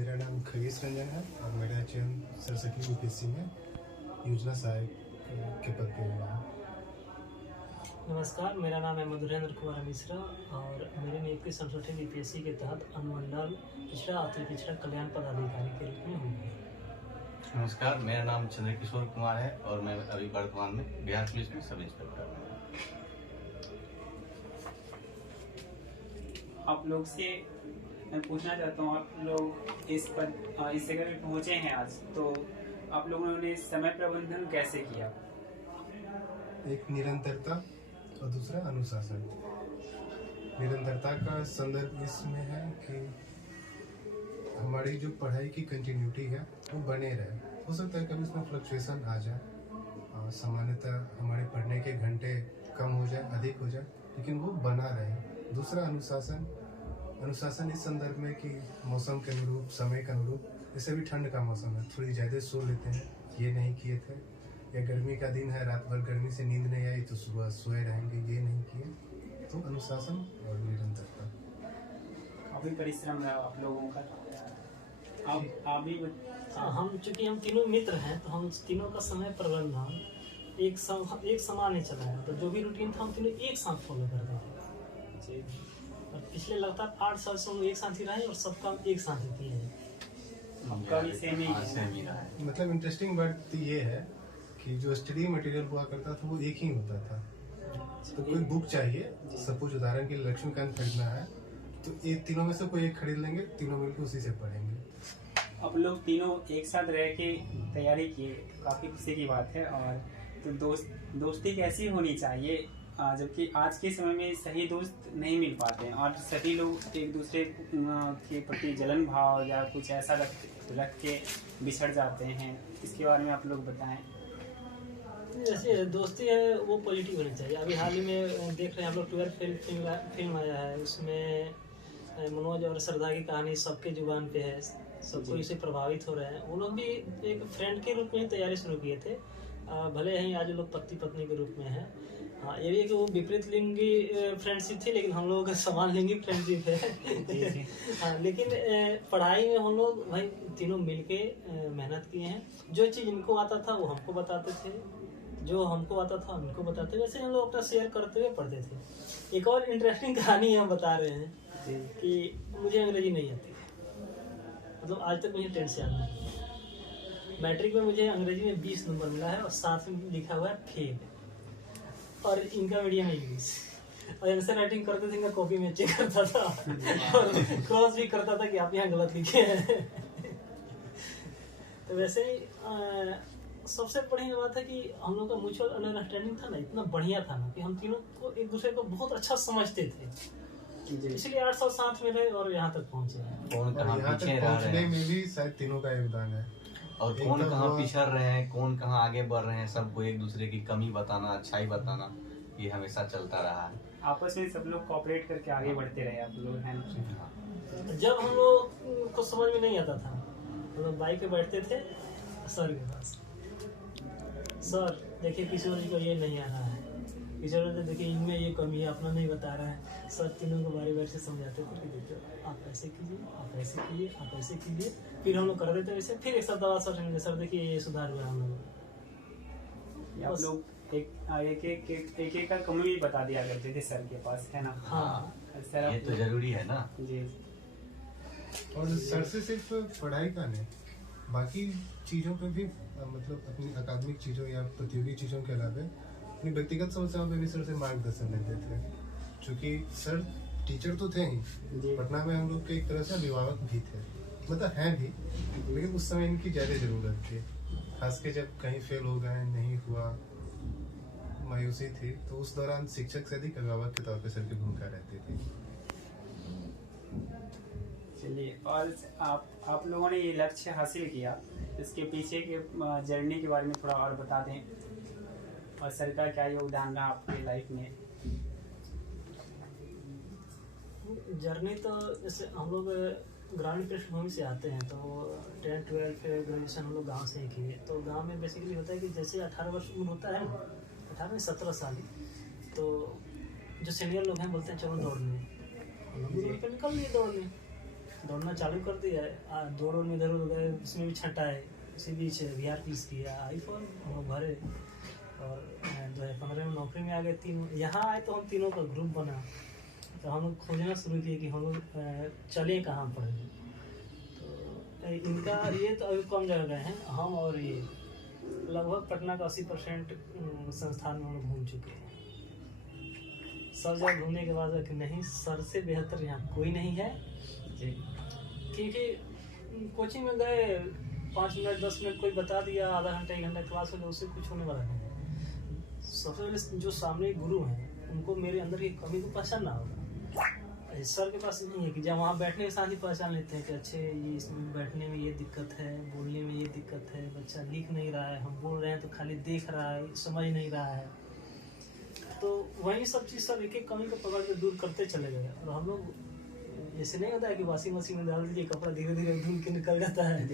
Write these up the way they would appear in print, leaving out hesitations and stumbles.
मेरा नाम खगेश रंजन है और मेरा चयन सरस्वती यूपीएससी में योजना सहायक के पद पे हुआ है। नमस्कार, मेरा नाम है मधुरेंद्र कुमार मिश्रा और मेरी नियुक्ति 67 यूपीएससी के तहत अनुमंडल पिछड़ा अति पिछड़ा कल्याण पदाधिकारी के रूप में हुई है। नमस्कार, मेरा नाम चंद्रकिशोर कुमार है और मैं अभी वर्तमान में बिहार पुलिस में सब इंस्पेक्टर हूँ। आप लोग से मैं पूछना चाहता हूँ, आप लोग इस जगह पे पहुँचे हैं आज, तो आप लोगों ने समय प्रबंधन कैसे किया? एक निरंतरता और दूसरा अनुशासन। निरंतरता का संदर्भ इसमें है कि हमारी जो पढ़ाई की कंटिन्यूटी है वो बने रहे। हो सकता है कभी उसमें फ्लक्चुएशन आ जाए, सामान्यतः हमारे पढ़ने के घंटे कम हो जाए, अधिक हो जाए, लेकिन वो बना रहे। दूसरा अनुशासन इस संदर्भ में कि मौसम के अनुरूप, समय के अनुरूप, जैसे भी ठंड का मौसम है थोड़ी ज़्यादा सो लेते हैं, ये नहीं किए थे, या गर्मी का दिन है रात भर गर्मी से नींद नहीं आई तो सुबह सोए रहेंगे, ये नहीं किए। तो अनुशासन और निरंतरता। काफी परिश्रम रहा आप लोगों का। आप भी हम चूँकि हम तीनों मित्र हैं तो हम तीनों का समय प्रबंधन एक समान ही चला है। तो जो भी रूटीन था हम तीनों एक साथ फॉलो करते थे और पिछले लगातार 8 साल से हम एक साथ ही रहे और सब काम एक साथ ही किए हैं। आपका भी सेम ही रहा है। मतलब इंटरेस्टिंग बात ये है कि जो स्टडी मटेरियल हुआ करता था वो एक ही होता था। तो कोई बुक चाहिए, सपोज उदाहरण के लिए लक्ष्मीकांत खरीदना है तो ये तीनों में से कोई एक खरीद लेंगे, तीनों मिलकर उसी से पढ़ेंगे। आप लोग तीनों एक साथ रह के तैयारी किए, काफी खुशी की बात है। और तो दोस्ती कैसी होनी चाहिए, जबकि आज के समय में सही दोस्त नहीं मिल पाते हैं और सभी लोग एक दूसरे के प्रति जलन भाव या कुछ ऐसा रख के बिछड़ जाते हैं। इसके बारे में आप लोग बताएं। जैसे दोस्ती है वो पॉजिटिव होनी चाहिए। अभी हाल ही में देख रहे हैं आप लोग 12 फिल्म आया है, उसमें मनोज और श्रद्धा की कहानी सबके जुबान पे है, सब कोई इससे प्रभावित हो रहे हैं। वो लोग भी एक फ्रेंड के रूप में तैयारी शुरू किए थे, भले ही आज लोग पति पत्नी के रूप में है। हाँ, ये भी है कि वो विपरीत लिंगी फ्रेंडशिप थी, लेकिन हम लोग समान लिंगी फ्रेंडशिप है। हाँ, लेकिन पढ़ाई में हम लोग भाई तीनों मिलके मेहनत किए हैं। जो चीज़ इनको आता था वो हमको बताते थे, जो हमको आता था उनको बताते थे। वैसे हम लोग अपना शेयर करते हुए पढ़ते थे। एक और इंटरेस्टिंग कहानी हम बता रहे हैं कि मुझे अंग्रेजी नहीं आती, मतलब आज तक मुझे 10 से याद नहीं। मैट्रिक में मुझे अंग्रेजी में 20 नंबर मिला है और साथ में लिखा हुआ है फेल, और इनका मीडियम इंग्लिश। और आंसर राइटिंग करते थे, इनका कॉपी में चेक करता था और क्रॉस भी करता था कि आप यहाँ गलत लिखे हैं। तो वैसे ही सबसे बढ़िया बात है कि हम लोग का म्यूचुअल अंडरस्टैंडिंग था ना, इतना बढ़िया था ना कि हम तीनों को एक दूसरे को बहुत अच्छा समझते थे। इसलिए 8 साल साथ में रहे और यहाँ तक पहुँचे हैं। कौन कहाँ पीछे रह रहे पहुंचने हैं में भी शायद तीनों का योगदान है, और कौन कहाँ पिछड़ रहे हैं, कौन कहाँ आगे बढ़ रहे हैं, सबको एक दूसरे की कमी बताना, अच्छाई बताना, ये हमेशा चलता रहा है। आपस में सब लोग कोऑपरेट करके आगे बढ़ते रहे आप लोग, है ना? जब हम लोग को समझ में नहीं आता था, हम लोग बाइक पे बैठते थे सर के पास, सर देखिए किशोर जी को ये नहीं आ रहा है, किशोर जी देखिए इनमें ये कमी है, अपना नहीं बता रहा है। सर तीनों को बारी बारी से समझाते थे कि देखिए आप ऐसे कीजिए, आप ऐसे कीजिए, आप ऐसे कीजिए। फिर हम लोग कर देते वैसे, फिर एक सब दवा सर देखिए ये सुधार हुआ हम लोग। आप लोग एक का कमी भी बता दिया करते थे सर के पास, है ना? हाँ, सर ये तो जरूरी है ना। जी। और सर से सिर्फ पढ़ाई का नहीं, बाकी चीज़ों पे भी मतलब अपनी अकादमिक चीज़ों या प्रतियोगी चीज़ों के अलावा अपनी व्यक्तिगत समस्याओं पे भी सर से मार्गदर्शन लेते थे। क्योंकि सर टीचर तो थे ही, पटना में हम लोग के एक तरह से अभिभावक भी थे, मतलब हैं भी, लेकिन उस समय इनकी ज़्यादा ज़रूरत थी। खास के जब कहीं फेल हो गए, नहीं हुआ, मायूसी थी, तो उस दौरान शिक्षक से अधिक अभिभावक के तौर पर सर की भूमिका रहती थी। चलिए, और आप लोगों ने ये लक्ष्य हासिल किया, इसके पीछे के जर्नी के बारे में थोड़ा और बता दें, और सर का क्या योगदान रहा आपकी लाइफ में? जर्नी तो जैसे हम लोग ग्रामीण पृष्ठभूमि से आते हैं, तो 10, 12 ग्रेजुएशन हम लोग गाँव से ही किए। तो गाँव में बेसिकली होता है कि जैसे 18 वर्ष उम्र होता है, 18 से 17 साल, तो जो सीनियर लोग हैं बोलते हैं चलो दौड़ने, हम लोग निकल लिए दौड़ने। दौड़ना चालू कर दिया है, दौड़ों में इधर उधर गए, उसमें भी छंटा है, उसी बीच VRPs किया, iPhone हम लोग भरे और 2015 में नौकरी में आ गए तीनों। यहाँ आए तो हम तीनों का ग्रुप बना, तो हम लोग खोजना शुरू किए कि हम लोग चले कहाँ पर। तो इनका ये तो अभी कम जगह गए हैं, हम और ये लगभग पटना का 80% संस्थान में हम लोग घूम चुके हैं। सब जगह घूमने के बाद कि नहीं, सर से बेहतर यहाँ कोई नहीं है। जी। क्योंकि कोचिंग में गए 5 मिनट 10 मिनट कोई बता दिया, आधा घंटा 1 घंटा क्लास हो गया, उससे कुछ होने वाला नहीं है। सबसे पहले जो सामने गुरु हैं उनको मेरे अंदर की कमी को पहचानना होगा। सर के पास नहीं है कि जब वहाँ बैठने के साथ ही पहचान लेते हैं कि अच्छे ये इसमें बैठने में ये दिक्कत है, बोलने में ये दिक्कत है, बच्चा लिख नहीं रहा है, हम बोल रहे हैं तो खाली देख रहा है, समझ नहीं रहा है। तो वही सब चीज़ सब एक एक कमी को पकड़ के दूर करते चले गए। और हम लोग ऐसे नहीं होता है कि वॉशिंग मशीन में डाल दीजिए कपड़ा धीरे धीरे धुल के निकल जाता है।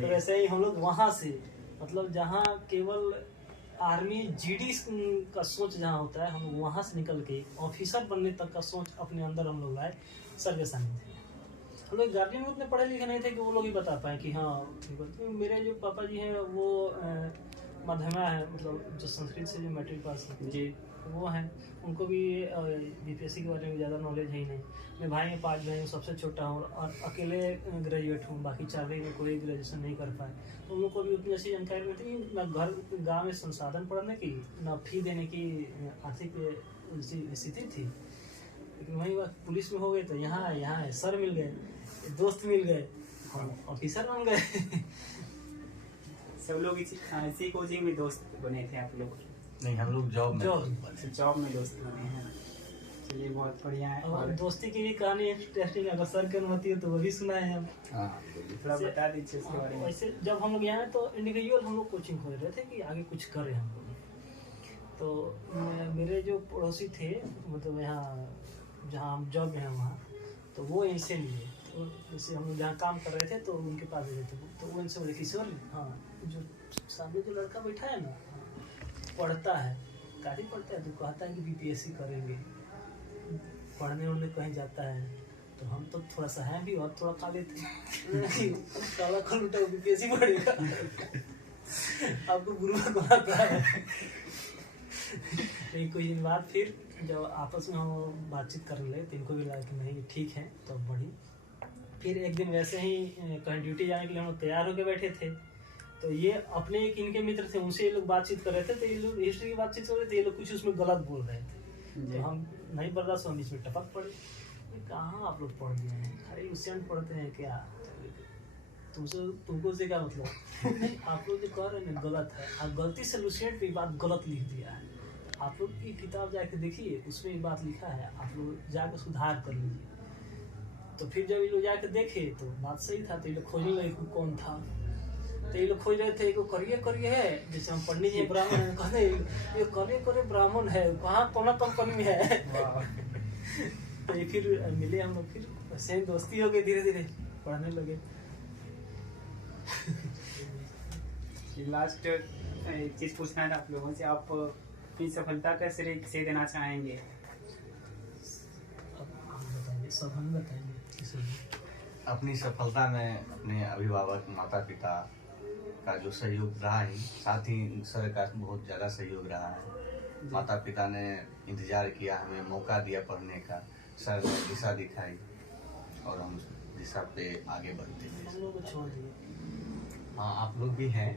तो वैसे ही हम लोग वहाँ से, मतलब जहाँ केवल आर्मी GD का सोच जहाँ होता है, हम लोग वहाँ से निकल के ऑफिसर बनने तक का सोच अपने अंदर हम लोग लाए सर के सामने। हम लोग गार्जियन में उतने पढ़े लिखे नहीं थे कि वो लोग ही बता पाए कि हाँ। तो मेरे जो पापा जी हैं वो मध्यमा है, मतलब जो संस्कृत से जो मैट्रिक पास है जी, वो हैं, उनको भी BPSC के बारे में ज़्यादा नॉलेज है ही नहीं। मैं भाई में 5 भाई हूँ, सबसे छोटा हूँ और अकेले ग्रेजुएट हूँ, बाकी 4 में कोई ग्रेजुएशन नहीं कर पाए। तो उन लोग को भी उतनी अच्छी जानकारी नहीं थी, ना घर गांव में संसाधन पढ़ने की, ना फी देने की आर्थिक स्थिति थी। लेकिन वहीं बात पुलिस में हो गए तो यहाँ सर मिल गए, दोस्त मिल गए, ऑफिसर बन गए। सब लोग इसी कोचिंग में दोस्त बने थे आप लोग? नहीं, हम लोग जॉब में दोस्त बने हैं। चलिए बहुत बढ़िया है। और दोस्ती की भी कहानी इंटरेस्टिंग, अगर सर की अनुमति हो तो वो भी सुनाए हम। थोड़ा बता दीजिए इसके बारे में। वैसे जब हम लोग यहाँ तो इंडिविजुअल हम लोग कोचिंग खोज रहे थे कि आगे कुछ करें हम लोग। तो मेरे जो पड़ोसी थे, मतलब यहाँ जहाँ हम जॉब में हैं वहाँ, तो वो इनसे लिए। तो जैसे हम लोग जहाँ काम कर रहे थे तो उनके पास गए थे, तो वो इनसे बोले किशोर, हाँ जो सामने जो लड़का बैठा है ना, पढ़ता है, काफ़ी पढ़ता है, तो कहता है कि BPSC करेंगे, पढ़ने उड़ने कहीं जाता है। तो हम तो थोड़ा सा हैं भी और थोड़ा काले थे, काला खल उठा BPSC पढ़ेगा, आपको गुरु बनाता है। लेकिन कुछ दिन बाद फिर जब आपस में हम बातचीत करने लगे तो इनको भी लगा कि नहीं ठीक है, तो बढ़ी। फिर एक दिन वैसे ही कहीं ड्यूटी जाने के लिए हम लोग तैयार होकर बैठे थे, तो ये अपने एक इनके मित्र थे, उनसे ये लोग बातचीत कर रहे थे। तो ये लोग हिस्ट्री की बातचीत कर रहे थे, ये लोग कुछ उसमें गलत बोल रहे थे। तो हम नहीं बर्दाश्त, हम इसमें टपक पड़े। कहाँ आप लोग पढ़ दिए हैं, अरे उससे पढ़ते हैं क्या, तुमको से क्या मतलब। आप लोग जो कह रहे हैं गलत है, आप गलती से लुसेंट पे बात गलत लिख दिया है। आप लोग की किताब जाके देखिए, उसमें ये बात लिखा है, आप लोग जाकर सुधार कर लीजिए। तो फिर जब ये लोग जाकर देखे तो बात सही था, तो ये लोग खोजने लगे कौन था। तो ये लोग खोज रहे थे, करिए है, जैसे हम पंडित जी ब्राह्मण है, कहते ये करिए ब्राह्मण है, कहाँ कौन कंपनी में है। तो ये फिर मिले हम लोग, फिर वैसे दोस्ती हो गई, धीरे धीरे पढ़ने लगे। लास्ट एक चीज पूछना है आप लोगों से, आप अपनी सफलता का श्रेय किसे देना चाहेंगे? अब हम बताएंगे, सब हम बताएंगे। अपनी सफलता में अपने अभिभावक माता पिता का जो सहयोग रहा है, साथ ही सर का बहुत ज़्यादा सहयोग रहा है। माता पिता ने इंतजार किया, हमें मौका दिया पढ़ने का, सर ने दिशा दिखाई और हम उस दिशा पे आगे बढ़ते हैं। हम लोग को छोड़ दिए। हाँ, आप लोग भी हैं,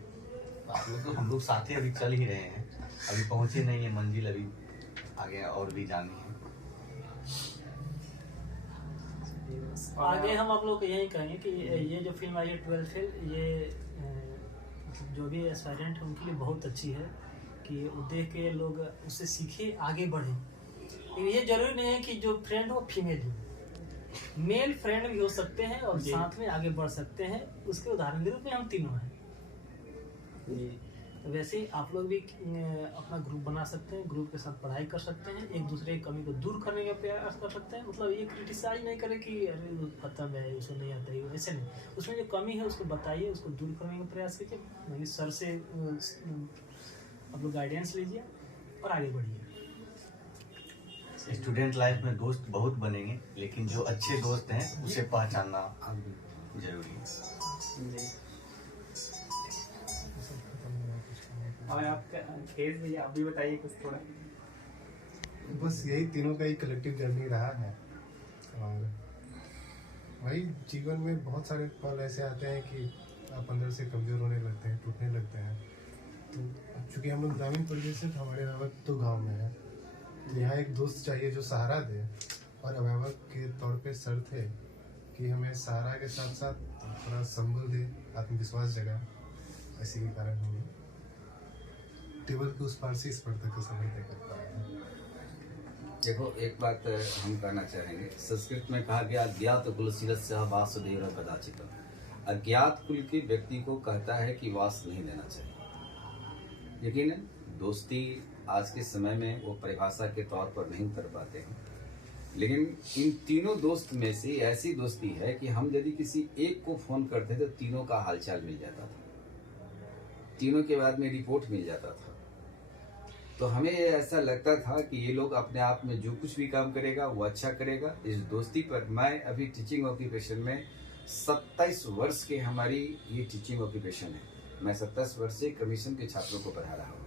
आप लोग तो हम लोग साथ ही अभी चल ही रहे हैं, अभी पहुँचे नहीं है मंजिल, अभी आगे और भी जानी है। आगे हम आप लोग को यही कहेंगे कि ये जो फिल्म आई है 12 फेल, ये जो भी एस्पायरेंट है उनके लिए बहुत अच्छी है कि वो देख के लोग उससे सीखे, आगे बढ़े। लेकिन ये जरूरी नहीं है कि जो फ्रेंड हो फीमेल हो, मेल फ्रेंड भी हो सकते हैं और साथ में आगे बढ़ सकते हैं। उसके उदाहरण के रूप में हम तीनों हैं। तो वैसे ही आप लोग भी अपना ग्रुप बना सकते हैं, ग्रुप के साथ पढ़ाई कर सकते हैं, एक दूसरे की कमी को दूर करने का प्रयास कर सकते हैं। मतलब ये क्रिटिसाइज नहीं करें कि अरे खत्म है, उसको नहीं आता है, ऐसे नहीं। उसमें जो कमी है उसको बताइए, उसको दूर करने का प्रयास कीजिए। यानी सर से आप लोग गाइडेंस लीजिए और आगे बढ़िए। स्टूडेंट लाइफ में दोस्त बहुत बनेंगे, लेकिन जो अच्छे दोस्त हैं उसे पहचानना जरूरी है। जी। और आपका खेल भैया आप भी बताइए कुछ थोड़ा। बस यही तीनों का ही कलेक्टिव जर्नी रहा है। और वही जीवन में बहुत सारे पल ऐसे आते हैं कि आप अंदर से कमजोर होने लगते हैं, टूटने लगते हैं। तो चूंकि हम लोग ग्रामीण परिवेश से, तो हमारे अभिभावक तो गाँव में है, तो यहाँ एक दोस्त चाहिए जो सहारा दे। और अभिभावक के तौर पे शर्त है कि हमें सहारा के साथ साथ थोड़ा संबल दे, आत्मविश्वास जगाए। इसी के कारण हम टेबल के उस पार से इस पार तक का समय तय कर पाए हैं। देखो, एक बात हम कहना चाहेंगे। संस्कृत में कहा गया, अज्ञात कुलशीलस्य वासुदेव कदाचित। अज्ञात कुल के व्यक्ति को कहता है कि वास नहीं देना चाहिए। यकीनन दोस्ती आज के समय में वो परिभाषा के तौर पर नहीं कर पाते हैं, लेकिन इन तीनों दोस्त में से ऐसी दोस्ती है कि हम यदि किसी एक को फोन करते तो तीनों का हालचाल मिल जाता था, तीनों के बाद में रिपोर्ट मिल जाता था। तो हमें ऐसा लगता था कि ये लोग अपने आप में जो कुछ भी काम करेगा वो अच्छा करेगा। इस दोस्ती पर मैं अभी टीचिंग ऑक्यूपेशन में 27 वर्ष के हमारी ये टीचिंग ऑक्यूपेशन है। मैं 27 वर्ष से कमीशन के छात्रों को पढ़ा रहा हूँ।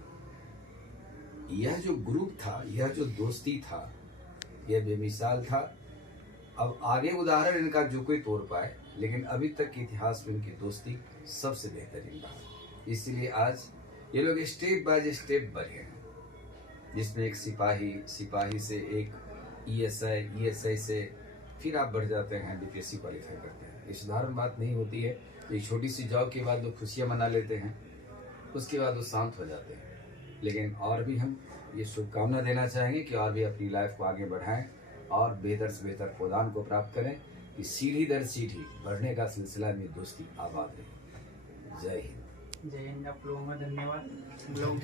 यह जो ग्रुप था, यह जो दोस्ती था, यह बेमिसाल था। अब आगे उदाहरण इनका जो कोई तोड़ पाए, लेकिन अभी तक के इतिहास में इनकी दोस्ती सबसे बेहतरीन रहा। इसलिए आज ये लोग स्टेप बाय स्टेप बढ़े हैं, जिसमें एक सिपाही से एक ईएसआई से फिर आप बढ़ जाते हैं, बीपीएससी क्वालिफाई करते हैं। ये साधारण बात नहीं होती है। एक छोटी सी जॉब के बाद लोग खुशियाँ मना लेते हैं, उसके बाद वो शांत हो जाते हैं। लेकिन और भी हम ये शुभकामना देना चाहेंगे कि और भी अपनी लाइफ को आगे बढ़ाएं और बेहतर से बेहतर पौधान को प्राप्त करें, कि सीढ़ी दर सीढ़ी बढ़ने का सिलसिला में दोस्ती आबाद रहे। जय हिंद। जय हिंद। आप लोगों का धन्यवाद। हम लोग